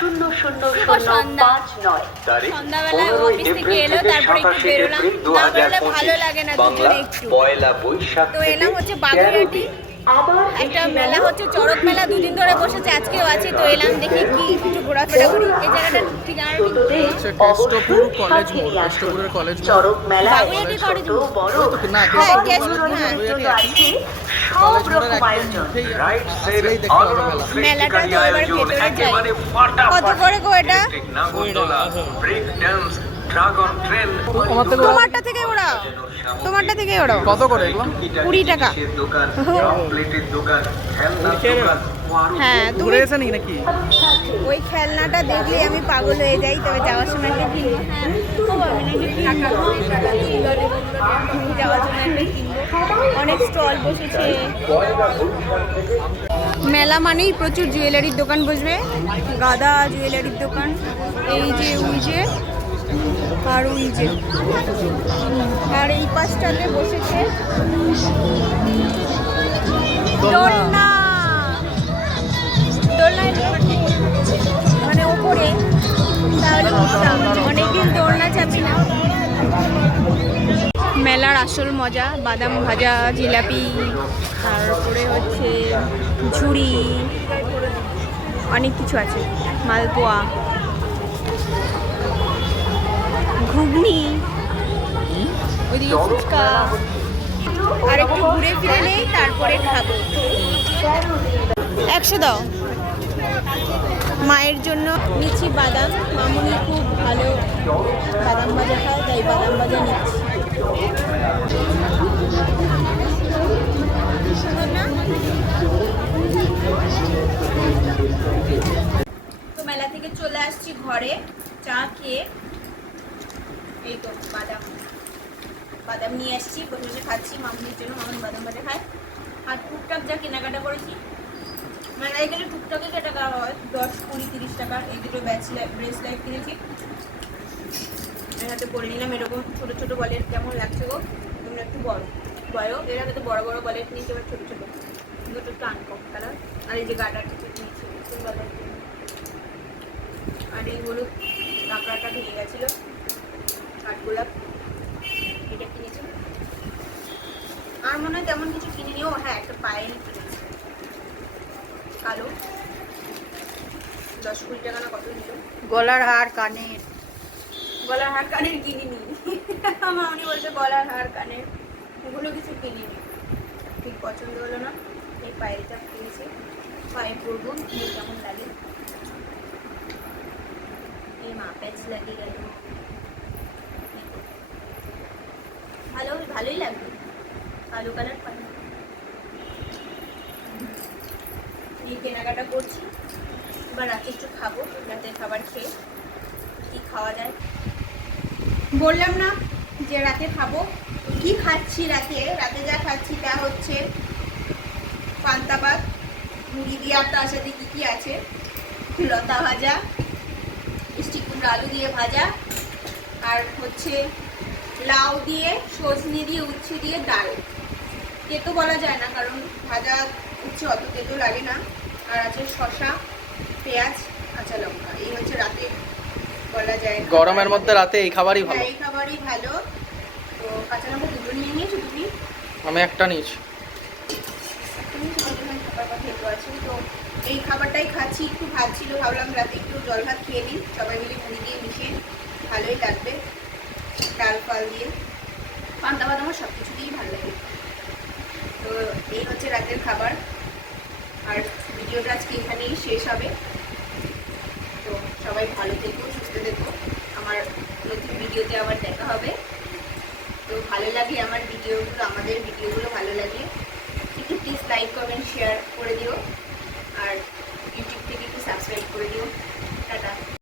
0005 তারিখ 15 এপ্রিল থেকে 27 এপ্রিল 2025 পয়লা বৈশাখ তো এলাম হচ্ছে বাগুইআটি একটা মেলা হচ্ছে, চড়ক মেলা দুদিন ধরে বসেছে, আজকেও আছে। তো এলাম দেখি কি একটু ঘোরাফেরা করি। এই জায়গাটা ঠিকানা কেষ্টপুর কলেজ মোড়, কেষ্টপুরের কলেজ মোড়, চড়ক মেলা বাগুইআটি কলেজ মোড়। না হ্যাঁ, সব রকম আয়োজন রাইডস এর মেলাটা তো এবার ভেতরে যাই। কত করে গো এটা? ব্রেক ডান্স, ড্রাগন ট্রেন, তোমারটা থেকে ওড়াও, তোমারটা থেকে ওড়াও। কত করে এগুলো? 20 টাকা। দোকান, চকলেটের দোকান, খেলনার দোকান। হ্যাঁ, ঘুরে এসে নাকি? ওই খেলনাটা দেখলে আমি পাগল হয়ে যাই, তবে যাওয়ার সময় একটা কিনবো। হ্যাঁ, যাওয়ার জন্য একটা কিনবো। অনেক স্টল বসেছে। মেলা মানেই প্রচুর জুয়েলারির দোকান বসবে, গাদা জুয়েলারির দোকান। এই যে ওই যে আর ওই যে, আর এই পাশটাতে বসেছে দোলনা। দোলনায় মানে ওপরে, তাহলে বুঝতাম অনেকদিন দোলনা চাপি না। মেলার আসল মজা বাদাম ভাজা, জিলাপি, তারপরে হচ্ছে ঝুড়ি, অনেক কিছু আছে, মালপোয়া, ঘুগনি, ওইদিকে ফুচকা। আর একটু ঘুরে ফিরে নেই, তারপরে খাবো। 100 দাও। মায়ের জন্য নিচ্ছি বাদাম, মামুনি খুব ভালো বাদাম ভাজা খায়, তাই বাদাম ভাজা নিচ্ছি। তো মেলা থেকে চলে আসছি ঘরে, চা খেয়ে। এই তো বাদাম নিয়ে আসছি, বসে বসে খাচ্ছি মামুনির জন্য, মামুনি বাদাম ভাজা খায়। আর টুকটাক যা কেনাকাটা করেছি, মেলায় গেলে টুকটাকে টাকা হয়, 10, 20, 30 টাকা। এই দুটো ব্রেসলেট কিনেছি, এর হাতে পরে নিলাম। এরকম ছোটো ছোটো বলেট কেমন লাগছে গো? তোমরা একটু বড় এর হাতে তো বড় বড় বলেট নিয়েছি, এবার ছোটো ছোটো দুটো একটু আনকম কালার। আর এই যে গাটার টিকিট নিয়েছি, আর এই হলুদ কাঁকড়াটা ভেঙে গেছিলো, কাঠগোলাপ, এটা কিনেছি। আর মনে হয় তেমন কিছু কিনে নিও। হ্যাঁ, একটা পায়েল কিনেছি কালো, 10-20 টাকা না কত নিল। গলার হার, কানের কিনিনি। আমার উনি বলছে গলার হার, কানের, ওগুলো কিছু কিনিনি, ঠিক পছন্দ হলো না। এই পায়েলটা কিনেছি, পায়ে পরবো, কেমন লাগে। এই মা প্যাচ লাগিয়ে গেল, ভালোই লাগবে, কালো কালার পায়ে। এই কেনাকাটা করছি, এবার রাতে একটু খাবো। রাতের খাবার খেয়ে কি খাওয়া যায় বললাম না যে রাতে খাবো। কি খাচ্ছি রাতে যা খাচ্ছি তা হচ্ছে পান্তা ভাত, মুড়ি দিয়ে, আর তার সাথে কি আছে, লতা ভাজা, মিষ্টি কুমড়া আলু দিয়ে ভাজা, আর হচ্ছে লাউ দিয়ে, সজনে দিয়ে, উচ্ছে দিয়ে ডাল। তেতো বলা যায় না, কারণ ভাজা উচ্ছে অত তেতো লাগে না। আর আছে শসা, পেঁয়াজ, কাঁচা লঙ্কা। এই হচ্ছে রাতে বলা যায়। গরমের মধ্যে রাতে এই খাবারই ভালো। এই খাবারই ভালো। তো কাঁচা লঙ্কা দুটো নিয়ে নিয়েছো তুমি? আমি একটা নিয়েছি। তো এই খাবারটাই খাচ্ছি। একটু ভাত ছিল, ভাবলাম রাতে একটু জল ভাত খেয়ে নিই, সবাই মিলে মুড়ি দিয়ে মিশিয়ে, ভালোই লাগবে। ডাল ফাল দিয়ে, পান্তা ভাত আমার সব কিছু দিয়েই ভালো লাগে। তো এই হচ্ছে রাতের খাবার। আর ভিডিওটা আজকে এখানেই শেষ হবে। তো সবাই ভালো থেকো, সুস্থ থেকো। আমার নতুন ভিডিওতে আবার দেখা হবে। তো ভালো লাগে আমার ভিডিওগুলো, আমাদের ভিডিওগুলো ভালো লাগে, একটু প্লিজ লাইক, কমেন্ট, শেয়ার করে দিও। আর ইউটিউব থেকে একটু সাবস্ক্রাইব করে দিও।